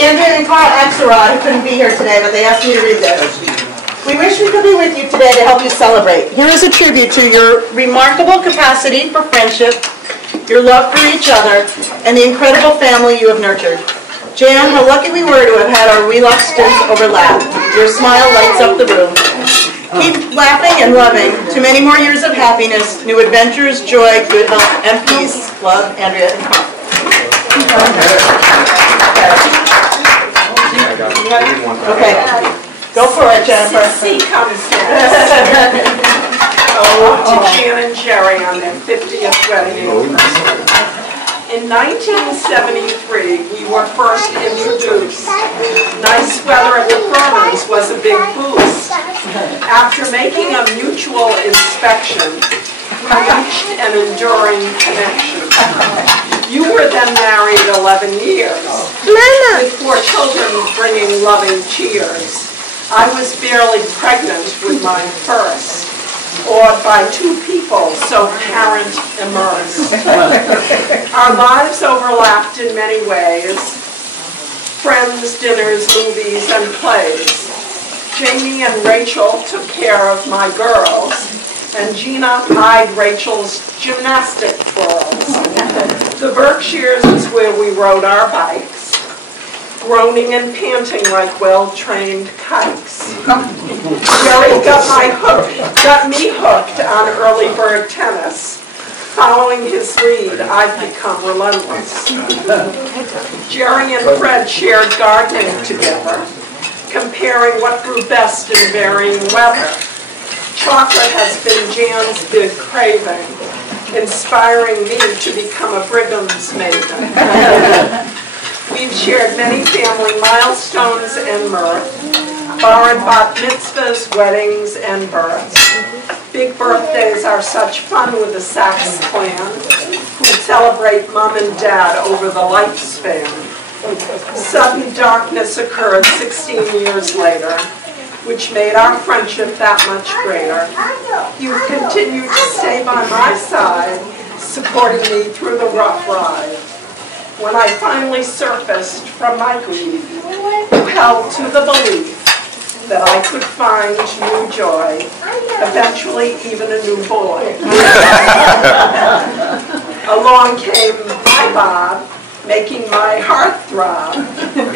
Andrea and Carl Axelrod, who couldn't be here today, but they asked me to read this. We wish we could be with you today to help you celebrate. Here is a tribute to your remarkable capacity for friendship, your love for each other, and the incredible family you have nurtured. Jan, how lucky we were to have had our Wheelock stints overlap. Your smile lights up the room. Keep laughing and loving to many more years of happiness, new adventures, joy, good health, and peace. Love, Andrea and Carl. Okay, go for it, Jennifer. C comes next. Oh, to Jan and Jerry on their 50th wedding anniversary. In 1973, we were first introduced. Nice weather at the Furmans was a big boost. After making a mutual inspection, we reached an enduring connection. You were then married 11 years, with 4 children bringing loving cheers. I was barely pregnant with my first, awed by 2 people so parent immersed. Our lives overlapped in many ways: friends, dinners, movies, and plays. Jamie and Rachel took care of my girls, and Gina eyed Rachel's gymnastic twirls. The Berkshires is where we rode our bikes, groaning and panting like well-trained kikes. Jerry got me hooked on early bird tennis. Following his lead, I've become relentless. Jerry and Fred shared gardening together, comparing what grew best in varying weather. Chocolate has been Jan's big craving, inspiring me to become a Brigham's maiden. We've shared many family milestones and mirth, bar and bat mitzvahs, weddings, and births. Big birthdays are such fun with the Sachs clan, who celebrate Mom and Dad over the lifespan. Sudden darkness occurred 16 years later, which made our friendship that much greater. You've continued to stay by my side, supporting me through the rough ride. When I finally surfaced from my grief, you held to the belief that I could find new joy, eventually even a new boy. Along came my Bob, making my heart throb.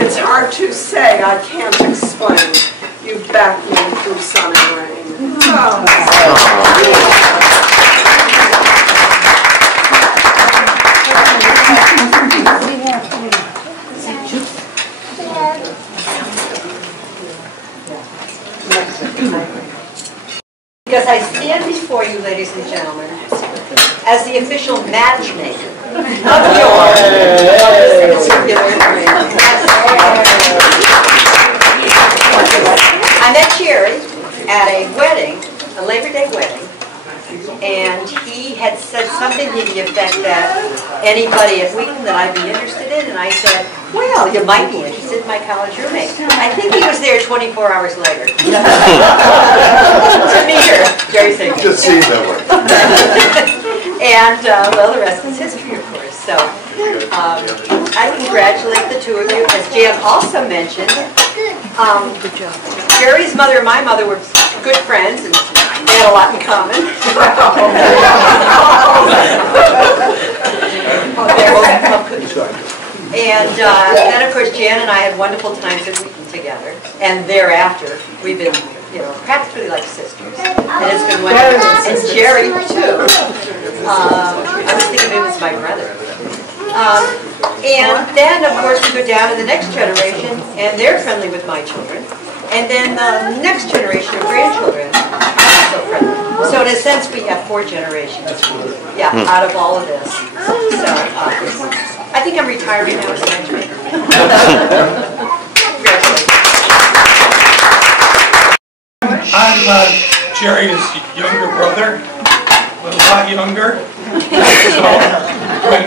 It's hard to say, I can't explain. You backed me through sun and rain. Because I stand before you, ladies and gentlemen, as the official matchmaker of your circular dream. I met Jerry at a wedding, a Labor Day wedding, and he had said something to the effect that anybody at Wheaton that I'd be interested in, and I said, well, you might be interested in my college roommate. I think he was there 24 hours later. To meet her, Jerry Singer. Just see that one. And, well, the rest is history, of course. So, I congratulate the 2 of you. As Jan also mentioned, Jerry's mother and my mother were good friends, and they had a lot in common. And then, of course, Jan and I had wonderful times at Wheaton together. And thereafter, we've been, practically like sisters. And it's been wonderful. And Jerry, too. I was thinking of him as my brother. And then, of course, we go down to the next generation, and they're friendly with my children. And then the next generation of grandchildren are so friendly. So in a sense, we have 4 generations, out of all of this. So I think I'm retiring now as a matchmaker. I'm Jerry's younger brother, a lot younger. So when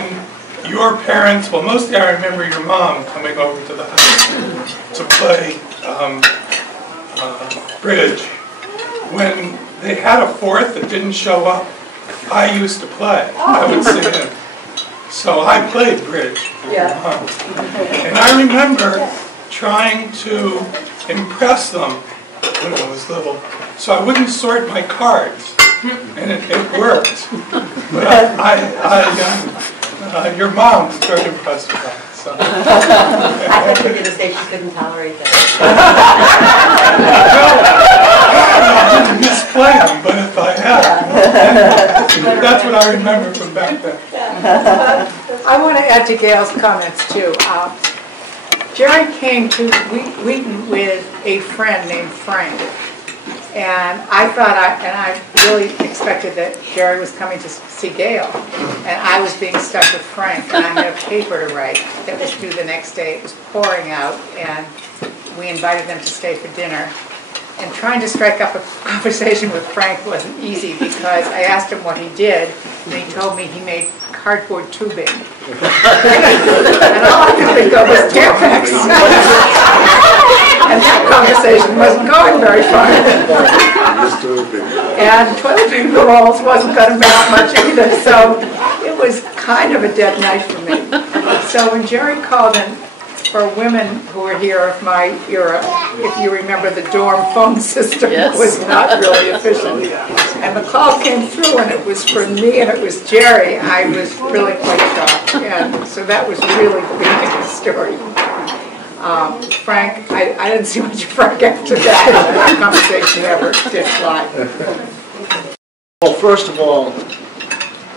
your parents, well, mostly I remember your mom coming over to the house to play bridge. When they had a 4th that didn't show up, I used to play. I would sit in. So I played bridge with your mom. And I remember trying to impress them when I was little. So I wouldn't sort my cards, and it worked. But your mom was very impressed with that. So. I thought you were going to say she couldn't tolerate that. I didn't misplay them, but if I had, that's what I remember from back then. I want to add to Gail's comments too. Jerry came to Wheaton with a friend named Frank. And I thought, I really expected that Jerry was coming to see Gail, and I was being stuck with Frank, and I had a paper to write that was due the next day. It was pouring out, and we invited them to stay for dinner. And trying to strike up a conversation with Frank wasn't easy because I asked him what he did, and he told me he made cardboard tubing. And all I could think of was Tampax. And that conversation wasn't going very far. And toiletry rolls wasn't going to amount much either, so it was kind of a dead night for me. So when Jerry called in for women who were here of my era, if you remember, the dorm phone system was not really efficient. And the call came through and it was for me and it was Jerry. I was really quite shocked. And so that was really the beginning of the story. Frank, I didn't see much of Frank after that. That conversation ever did fly. Well, first of all,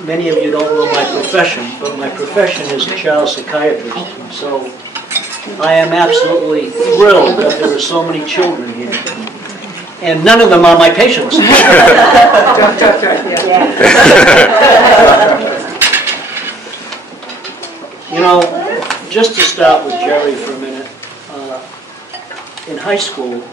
many of you don't know my profession, but my profession is a child psychiatrist. So I am absolutely thrilled that there are so many children here. And none of them are my patients. You know, just to start with Jerry for a minute, in high school,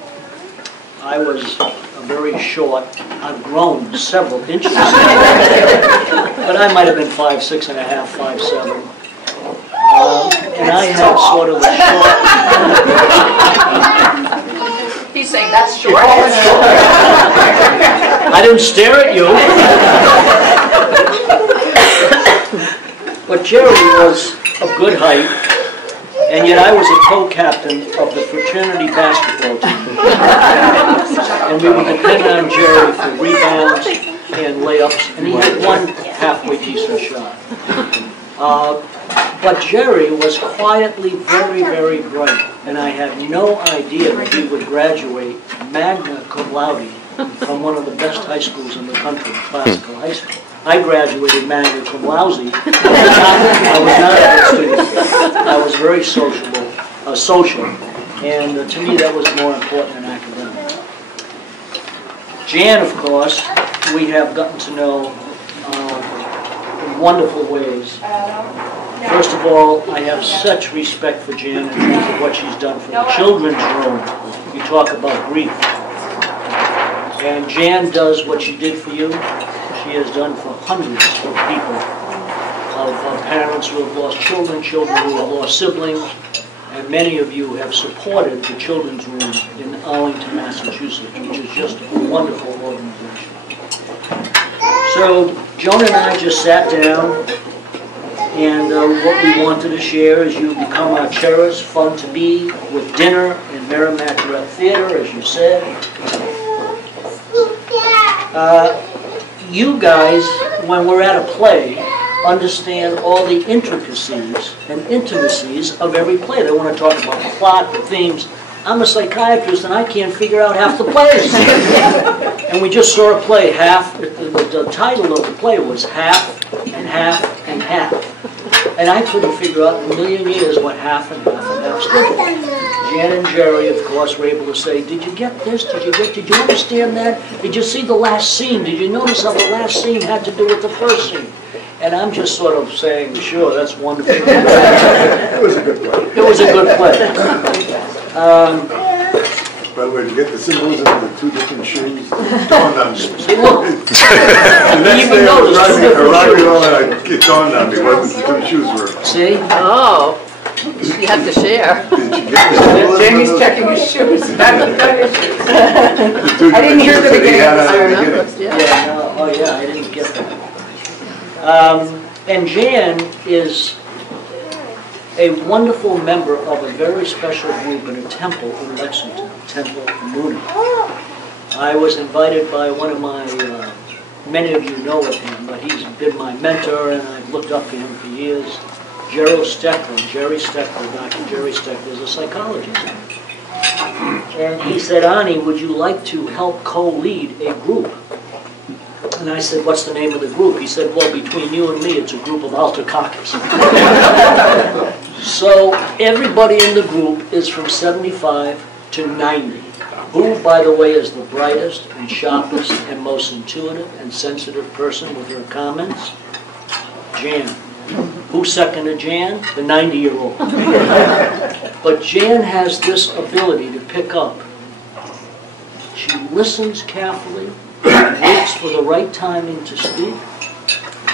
I was very short. I've grown several inches. But I might have been 5'6½", 5'7". And I had sort of a short... He's saying that's short. I didn't stare at you. But Jerry was of good height, and yet I was a co-captain of the fraternity basketball team. And we would depend on Jerry for rebounds and layups, and he had one halfway decent shot. But Jerry was quietly very, very bright, and I had no idea that he would graduate magna cum laude from one of the best high schools in the country, Classical High School. I graduated magna cum laude. I was not a good student. I was very social, and to me that was more important than academics. Jan, of course, we have gotten to know in wonderful ways. First of all, I have such respect for Jan in terms of what she's done for the children's room. You talk about grief. And Jan does what she did for you. She has done for hundreds of people, of parents who have lost children, children who have lost siblings, and many of you have supported the children's room in Arlington, Massachusetts, which is just a wonderful organization. So Joan and I just sat down, and what we wanted to share is you become our cherished, fun to be, with dinner in Merrimack Rep Theater, as you said. You guys, when we're at a play, understand all the intricacies and intimacies of every play. They want to talk about the plot, the themes. I'm a psychiatrist and I can't figure out half the plays. And we just saw a play, the title of the play was Half and Half and Half. And I couldn't figure out in a million years what half and half and half stood for. Jan and Jerry, of course, were able to say, did you get this? Did you understand that? Did you see the last scene? Did you notice how the last scene had to do with the first scene? And I'm just sort of saying, sure, that's wonderful. It was a good play. It was a good play. By the way, to get the symbolism of the two different shoes, it dawned on me. See, look. The next day I was arriving home and it dawned on me what the two shoes were. See? Oh, you have to share. Did you get the symbolism? Jamie's checking his shoes. I didn't hear the beginning of the Yeah, no, oh yeah, I didn't get that. And Jan is a wonderful member of a very special group in a temple in Lexington, Temple Mooney. I was invited by one of my, many of you know of him, but he's been my mentor and I've looked up to him for years. Jerry Steckler, Dr. Jerry Steckler is a psychologist. And he said, Arnie, would you like to help co-lead a group? And I said, what's the name of the group? He said, well, between you and me, it's a group of alter cockers. So everybody in the group is from 75 to 90. Who, by the way, is the brightest and sharpest and most intuitive and sensitive person with her comments? Jan. Who's second to Jan? The 90-year-old. But Jan has this ability to pick up. She listens carefully, waits for the right timing to speak.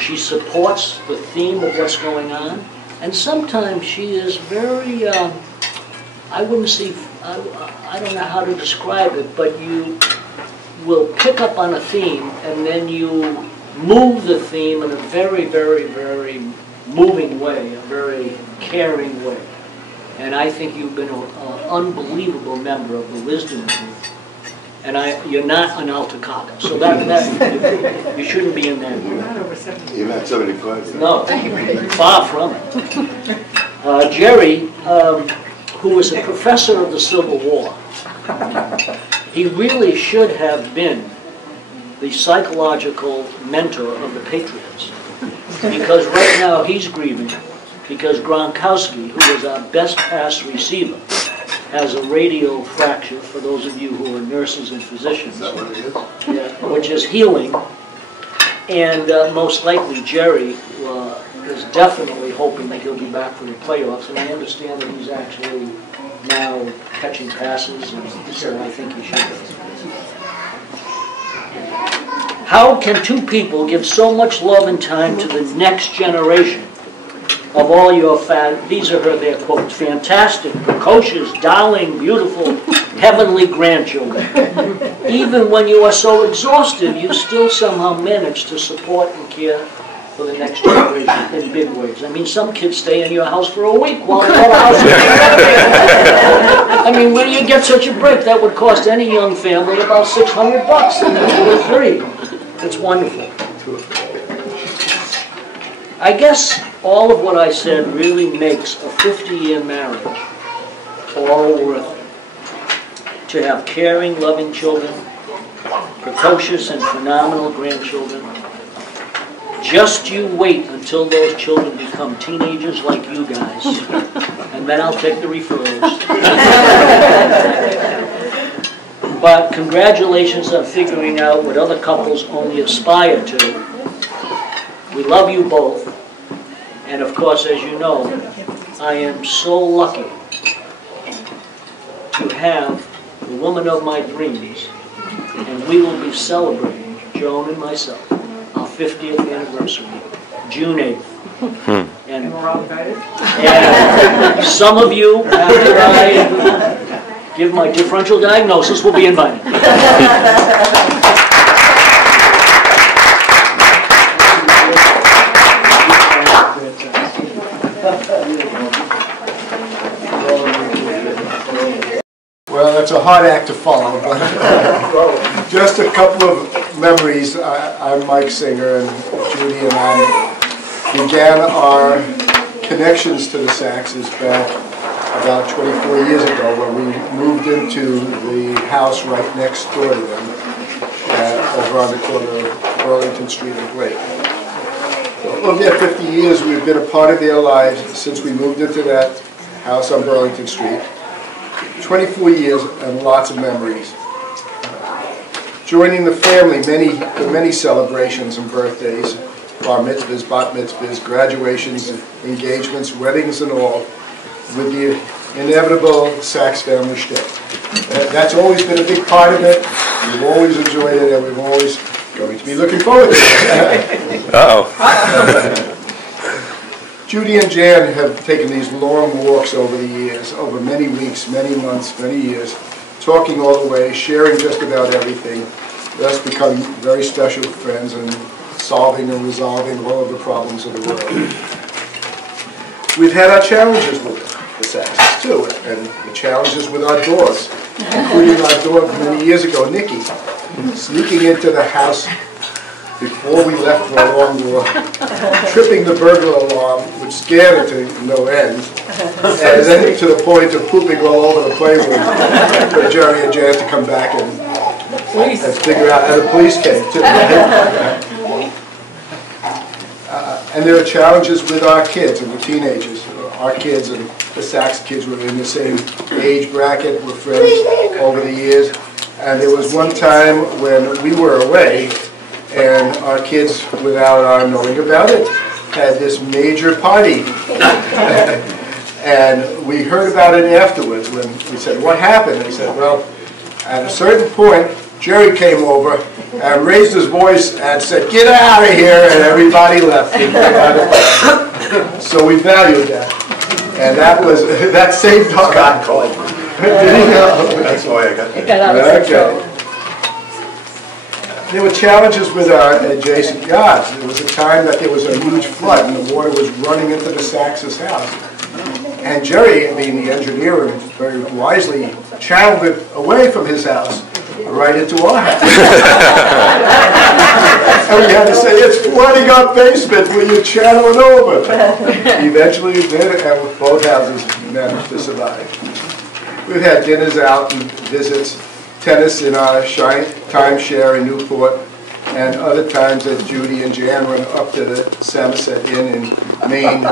She supports the theme of what's going on. And sometimes she is very, I wouldn't say, I don't know how to describe it, but you will pick up on a theme and then you move the theme in a very, very, very moving way, a very caring way. And I think you've been an unbelievable member of the Wisdom Group. And you're not an alter cocker, so that you shouldn't be in that group. You're not 75. No, far from it. Jerry, who was a professor of the Civil War, he really should have been the psychological mentor of the Patriots. Because right now he's grieving because Gronkowski, who was our best pass receiver, has a radial fracture, for those of you who are nurses and physicians. Is that what it is? Yeah, which is healing. And most likely Jerry is definitely hoping that he'll be back for the playoffs. And I understand that he's actually now catching passes, and so I think he should be. How can two people give so much love and time to the next generation of all your these are their quotes, fantastic, precocious, darling, beautiful, heavenly grandchildren. Even when you are so exhausted, you still somehow manage to support and care for the next generation in big ways. I mean, some kids stay in your house for a week while the house is being renovated. I mean, when you get such a break, that would cost any young family about $600 or $3. It's wonderful. I guess all of what I said really makes a 50-year marriage all worth it. To have caring, loving children, precocious and phenomenal grandchildren. Just you wait until those children become teenagers like you guys, and then I'll take the referrals. But congratulations on figuring out what other couples only aspire to. We love you both. And of course, as you know, I am so lucky to have the woman of my dreams. And we will be celebrating, Joan and myself, our 50th anniversary, June 8th. And we're all invited? And some of you, after I give my differential diagnosis, will be invited. Well, that's a hard act to follow, but just a couple of memories. I'm Mike Singer, and Judy and I began our connections to the Saxes back about 24 years ago when we moved into the house right next door to them over on the corner of Burlington Street and Blake. Over that 50 years, we've been a part of their lives since we moved into that house on Burlington Street. 24 years and lots of memories. Joining the family, many celebrations and birthdays, bar mitzvahs, bat mitzvahs, graduations, engagements, weddings and all, with the inevitable Sachs family shtick. That's always been a big part of it. We've always enjoyed it, and we've always going to be looking forward to it. Uh-oh. Judy and Jan have taken these long walks over the years, over many weeks, many months, many years, talking all the way, sharing just about everything, thus becoming very special friends and solving and resolving all of the problems of the world. We've had our challenges with the Saxons too, and the challenges with our dogs, including our dog many years ago, Nikki, sneaking into the house before we left for a long walk, tripping the burglar alarm, which scared her to no end, and then to the point of pooping all over the playroom for Jerry and Jan to come back and figure out, and the police came too. And there are challenges with our kids and the teenagers. Our kids and the Sachs kids were in the same age bracket, were friends over the years. And there was one time when we were away, and our kids, without our knowing about it, had this major party. And we heard about it afterwards when we said, what happened? They said, well, at a certain point, Jerry came over and raised his voice and said, get out of here, and everybody left. So we valued that. And that saved our God called. That's why I got that. Okay. There were challenges with our adjacent yards. There was a time that there was a huge flood and the water was running into the Sax's house. And Jerry, being the engineer, very wisely channeled it away from his house right into our house. And we had to say, it's flooding our basement, will you channel it over? Eventually we did, and both houses managed to survive. We've had dinners out and visits, tennis in our timeshare in Newport, and other times that Judy and Jan went up to the Samoset Inn in Maine.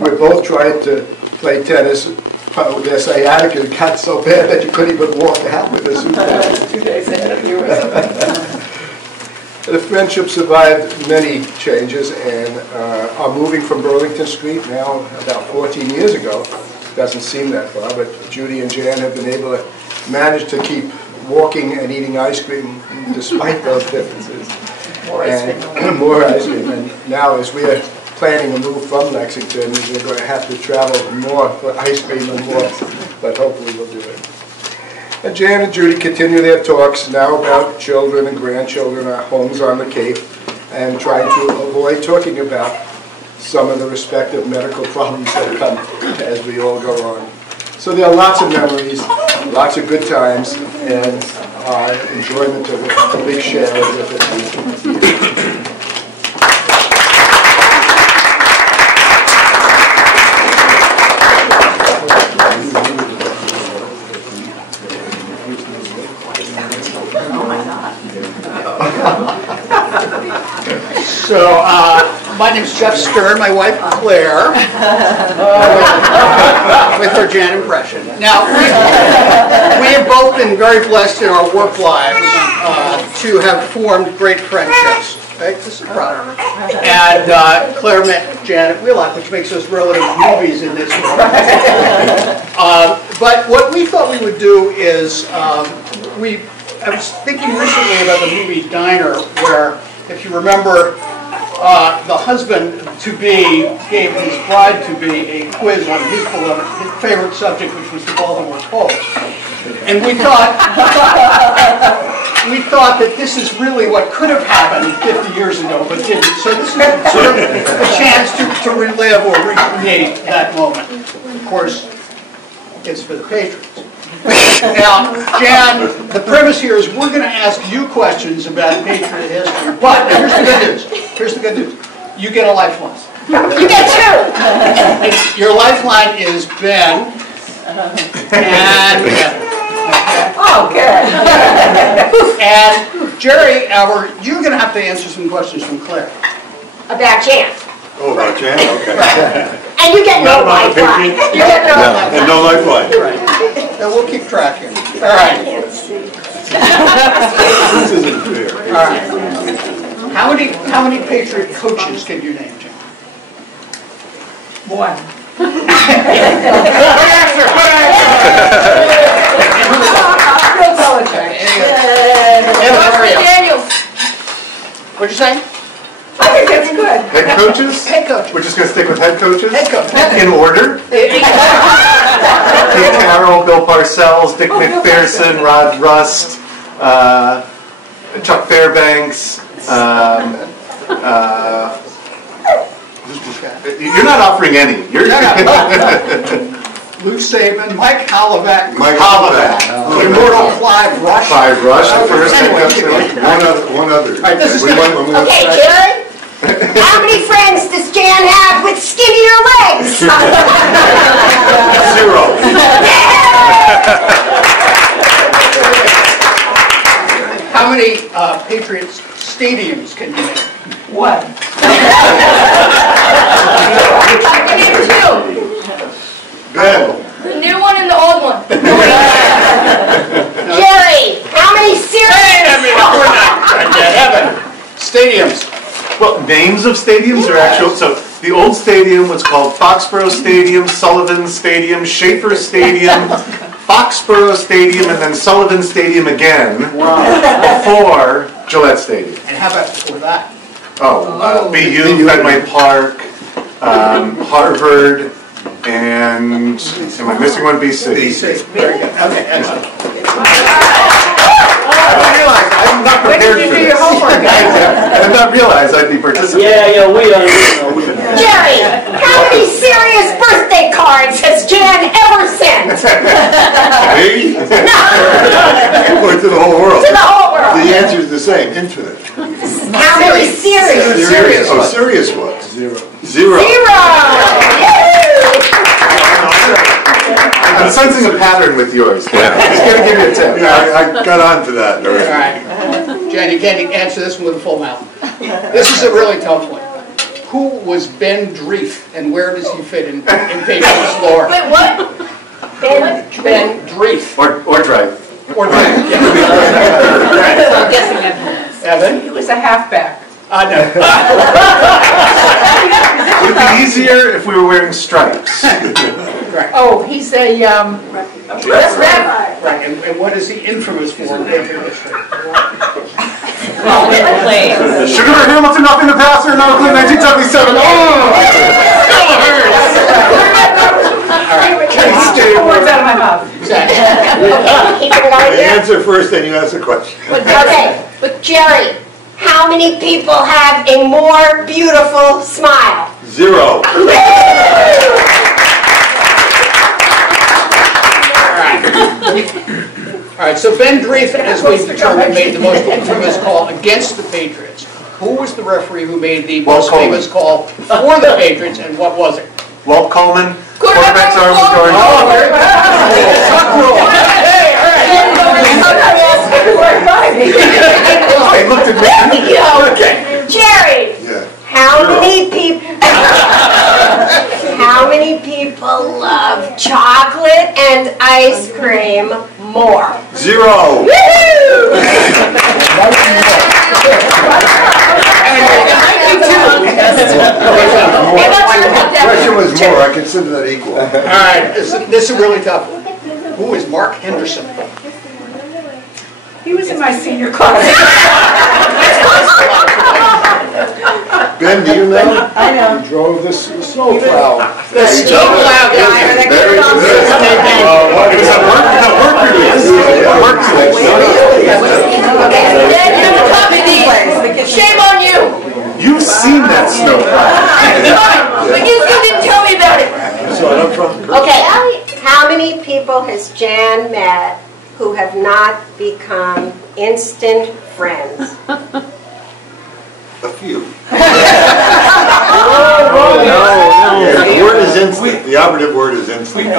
We both tried to play tennis. Their sciatica got so bad that you couldn't even walk out with a suitcase. 2 days ahead of you. The friendship survived many changes and are moving from Burlington Street now about 14 years ago. Doesn't seem that far, but Judy and Jan have been able to manage to keep walking and eating ice cream despite those differences. More ice cream. And more ice cream. And now as we are planning a move from Lexington, we're going to have to travel more for ice cream and more, but hopefully we'll do it. And Jan and Judy continue their talks now about children and grandchildren, our homes on the Cape, and trying to avoid talking about some of the respective medical problems that come as we all go on. So there are lots of memories, lots of good times, and our enjoyment of it, a big share of it. So, my name's Jeff Stern, my wife Claire, with her Jan impression. Now, we have both been very blessed in our work lives to have formed great friendships. Right? This is proud. And Claire met Jan at Wheelock, which makes us relative newbies in this room. But what we thought we would do is, I was thinking recently about the movie Diner, where, if you remember, the husband-to-be gave his bride-to-be a quiz on his favorite subject, which was the Baltimore Colts. And we thought that this is really what could have happened 50 years ago, but didn't. So this is sort of a chance to relive or recreate that moment. Of course, it's for the patrons. Now, Jan, the premise here is we're going to ask you questions about Patriot history. But here's the good news. Here's the good news. You get a lifeline. You get two! Your lifeline is Ben and Oh, good. and Jerry, you're going to have to answer some questions from Claire. About Jan. Oh, about Jan? Okay. And you get no lifeline. You get no Yeah, and no lifeline. Right. And we'll keep track here. All right. This isn't fair. All right. How many Patriot coaches can you name, Jan? One. Good answer. Daniels. What'd you say? I think that's good. Head coaches? Head coach. We're just going to stick with head coaches? Head coach. In order? Pete Carroll, Bill Parcells, Dick McPherson, Rod Rust, Chuck Fairbanks, Who's this guy? You're not offering any. You're Lou Saban, Mike Hollavac. Mike Hollavac. The immortal Clive Rush. Clive Rush, the first Anyway, one other. right, this is We gonna- went when we went Okay, back. Jerry, how many friends does Jan have with skinnier legs? 0. How many Patriots stadiums can you name? One. I can name two. Ben, The new one and the old one. Jerry, how many serious? Evan, stadiums. Well, names of stadiums are actual. So the old stadium was called Foxborough Stadium, Sullivan Stadium, Schaefer Stadium, Foxborough Stadium, and then Sullivan Stadium again before Gillette Stadium. And how about before that? BU, Fenway Park, Harvard, and am I missing one? BC. Very good. Okay, excellent. I didn't realize I'm not prepared for this. I did not realize I'd be participating. Yeah, we are. Jerry, how many serious birthday cards has Jan ever sent? me? No, Or to the whole world? to the whole world. The answer is the same, infinite. How many serious? Serious. Oh, serious ones. 0. 0. I'm sensing a pattern with yours. Just gonna give you a tip. Yeah, I got on to that All already. right. Jan, you can't answer this one with a full mouth. This is a really tough one. Who was Ben Dreef, and where does he fit in Patriots lore? Wait, what? Ben Dreef. Or drive. Or Dreef, yeah. I'm guessing that. Evan? He was a halfback. No. Would it be easier if we were wearing stripes? Right. Oh, he's a, Right, and what is he infamous for in Patriot history? Sugar Hamilton, nothing to pass her, no clue, 1977. Take the words out of my mouth. Exactly. Keep it going You there. answer first, then you ask the question. Okay, but Jerry, how many people have a more beautiful smile? 0. All right, so Ben Dreef, as we've determined, made the most infamous call against the Patriots. Who was the referee who made the most famous call for the Patriots, and what was it? Walt Coleman, quarterback's arm was going. Oh, very good. Hey, all right. They looked at me. Okay. Jerry, Yeah. how many people love chocolate and ice cream more? 0. Question was more, I consider that equal. All right, this is really tough. Who is Mark Henderson? He was in my senior class. Ben, do you know? I know. You drove this snowplow. The snowplow guy. It was a work release. Work release. Shame on you! You've seen that snowplow. But you still didn't tell me about it. So I don't trust. Okay, how many people has Jan met who have not become instant friends? A few. No. The word is instant. The operative word is instant. 0.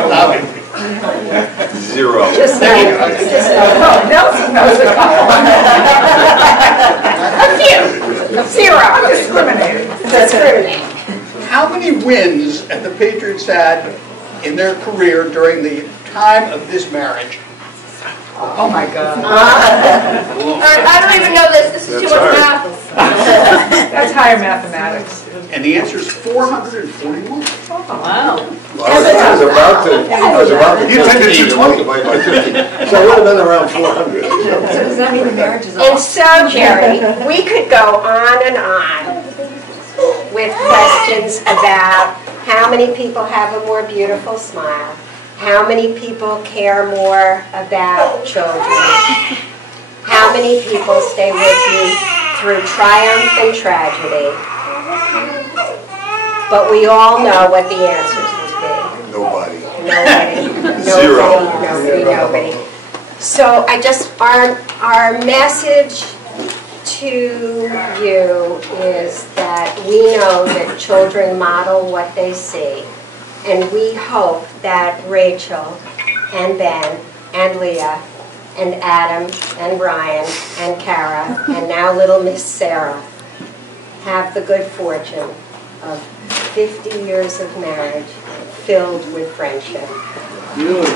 Just Nelson knows it. a few. 0. Discriminating. Discriminating. How many wins have the Patriots had in their career during the time of this marriage? Oh, my God. I don't even know this. This is too much math. That's higher mathematics. And the answer is 441. Wow. I was about to. You attended 220. By 50. So I would have been around 400. Does that mean the marriage is And so, Jerry, we could go on and on with questions about how many people have a more beautiful smile, how many people care more about children, how many people stay with you through triumph and tragedy, but we all know what the answers would be. Nobody. Nobody. So our message to you is that we know that children model what they see, and we hope that Rachel and Ben and Leah and Adam and Brian and Kara and now little Miss Sarah have the good fortune of 50 years of marriage filled with friendship. Beautiful.